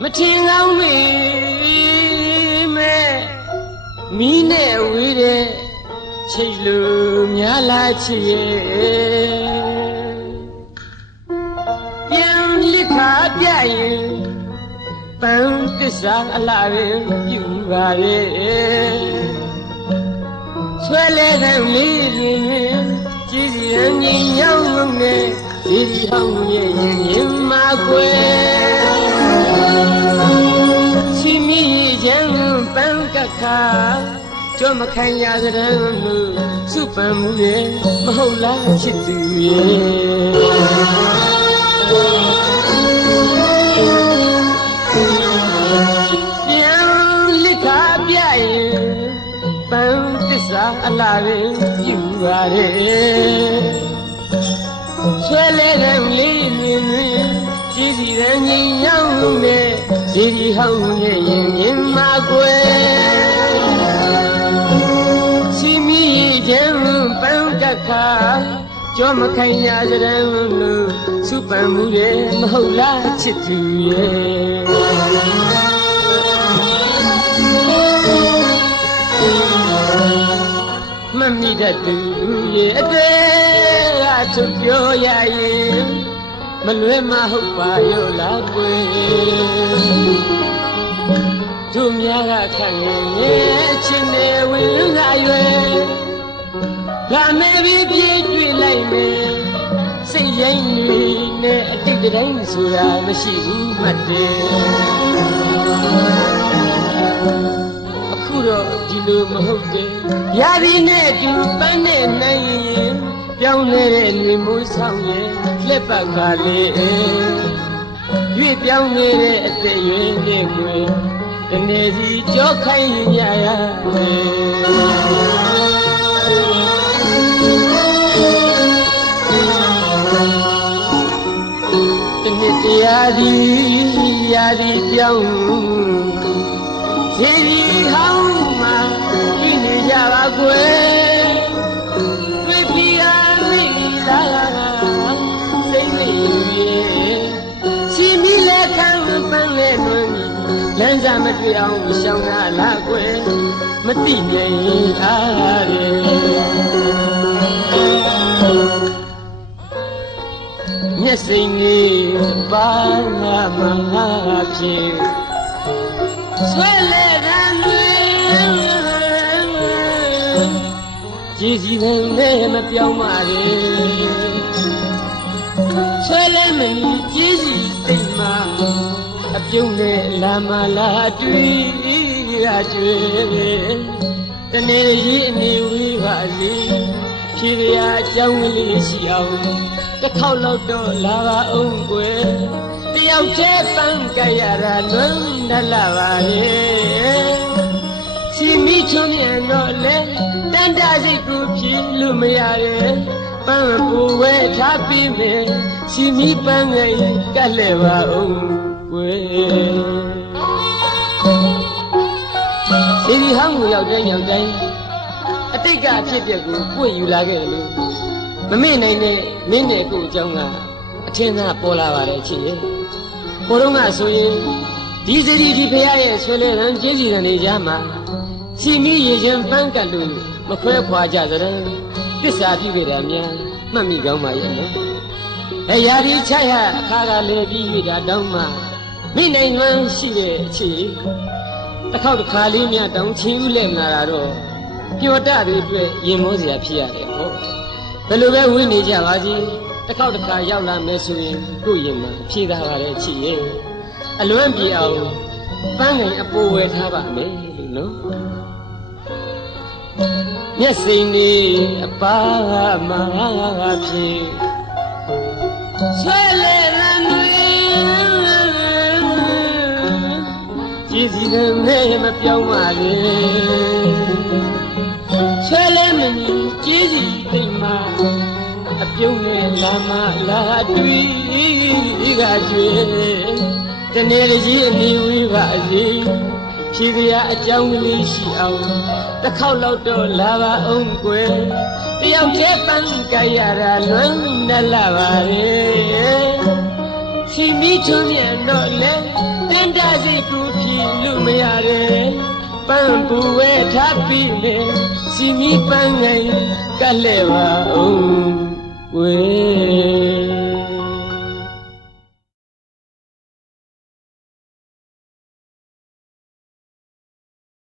မထင်ကောင်းမေမဲ့မီးနဲ့ဝေးတဲ့ချိတ်လူများလာချစ်ရဲ့ပြန်လစ်ခါပြရင်ပန်းတစ္ဆာအလားပဲပြူပါရဲ့ဆွဲလဲတဲ့လေးလေးကြည်စီရင်ညင်ရောက်လို့နဲ့ဒီဟောင်းရဲ့ရင်မကွယ်စီမီချမ်းပန်းကခါကြောမခိုင်ရကြတဲ့လူစုပန်မှုရဲ့မဟုတ်လားချစ်သူရဲ့ပြန်လစ်ခါပြရင်ပန်းတစ္ဆာအလားပဲပြူပါရဲ့ဆွဲလဲတဲ့လေးလေးကြည်စီတဲ့ညင်ရောက်လို့နဲ့ဒီဟောင်းရဲ့ရင်မကွယ်စီမီချမ်းပန်းကခါကြောမခိုင်ရကြတဲ့လူစုပန်မှုရဲ့မဟုတ်လားချစ်သူရဲ့မမိတတ်သူရဲ့အတွေ့အထုပြောရရင်မလွဲမဟုတ်ပါရောလားကွယ်တို့များကခံရင်အချင်းတွေဝင်လာရွယ်လာမေပြီးပြေးတွေ့လိုက်မယ်စိတ်ရင်းတွေနဲ့အတိတ်တိုင်းဆိုတာမရှိဘူးမှတ်တယ်အခုတော့ဒီလိုမဟုတ်တယ်ရာသီနဲ့တူပန်းနဲ့နိုင်ရင်ပြောင်းနေတဲ့နေမိုးဆောင်ရဲ့လက်ပတ်ခါလေးရွေ့ပြောင်းနေတဲ့အသက်ရွယ်နဲ့ကိုယ်တနေ့စီကြောခိုင်းရရတယ်တနေ့တရားဒီရာဒီပြောင်းခြေဒီဟောင်းမှာကြည့်နေကြပါကွယ်တွေ့ပြီအားမိလာစိတ်လေးရဲ့စီမီလက်ခံပန်းနဲ့နှွမ်းလမ်းစာမတွေ့အောင်ရှောင်ရလားကွယ်မသိနိုင်အားရဲ့မျက်စိလေးပါငါမဟာဖြင့်ဆွဲလဲတဲ့တွေကြည်စီတဲ့မပြောင်းပါလေဆွဲလဲမနီကြည်စီတိတ်မှာအပြုံးနဲ့လာမလာတွေ့ရကျွေတနေ့ရေးအနေဝေးပါစေဖြေရအကြောင်းကလေးရှိအောင်တစ်ခေါက်လောက်တော့လာပါအောင်ကွယ်တယောက်တည်းပန်းကြရတာလွမ်းတလာပါရဲ့စီမီချုံမြန်တော့လေတန်တာစိတ်ကိုဖြေလို့မရရဲ့ပန်းပူဝဲထားပြီးမယ်စီမီပန်းငယ်ကတ်လဲပါအောင်ကွယ်ဒီဟောင်းကိုရောက်တိုင်းအတိတ်ကအဖြစ်အပျက်ကိုပွင့်ယူလာခဲ့တယ်လို့မမေ့နိုင်တဲ့မင်းနဲ့ကိုအကြောင်းကအထင်သာပေါ်လာပါတယ်ချစ်ရဲ့ဘိုးတော်ကဆိုရင်ဒီစရီဒီဖရာရဲ့ဆွေလဲရန်ကျေးဇူးတော်နေကြမှာစီမီရေချင်းပန်းကတ်လို့မခွဲခွာကြကြတဲ့သစ္စာပြုခဲ့တာများမှတ်မိကောင်းပါရဲ့နော်အရာဒီချရအခါကလည်းပြီး၍တာတောင်းမှမိနိုင်မှန်းရှိတဲ့အချစ်တစ်ခေါက်တစ်ခါလေးများတောင်းချီဦးလဲမလာတော့ပျော်တတွေအတွက်ရင်မောစရာဖြစ်ရတယ်ဟုတ်ဘယ်လိုပဲဝင်းနေကြပါစီတစ်ခေါက်တစ်ခါရောက်လာမယ်ဆိုရင်ကိုယ့်ရင်မှာဖြေးသားပါလေချစ်ရဲ့အလွမ်းပြေအောင်ပန်းငင်အပိုးဝယ်ထားပါမယ်လို့နော်မျက်စိလေးအပါမှာဖြင့်ဆွဲလဲရန်တွေကြည်စီတဲ့မပြောင်းပါလေဆွဲလဲမနီကြည်စီတိမ်မှာအပြုံးနဲ့လာမလာတွေ့ကကျွေတနေ့ကြီးအနီးဝေးပါစေဖြေကြအကြောင်းကလေးရှိအောင်တစ်ခေါက်လောက်တော့လာပါအောင်ကွယ်တယောက်တည်းပန်းကြရတာလွမ်းတလာပါလေစ စီမီချွန်မြန်တော့လေတင်တာစိတ်ကိုဖြီလို့မရတယ်ပန်းပူဝဲထားပြီးမယ်စီမီပန်းငိုင်ကလဲပါအောင်ဝဲ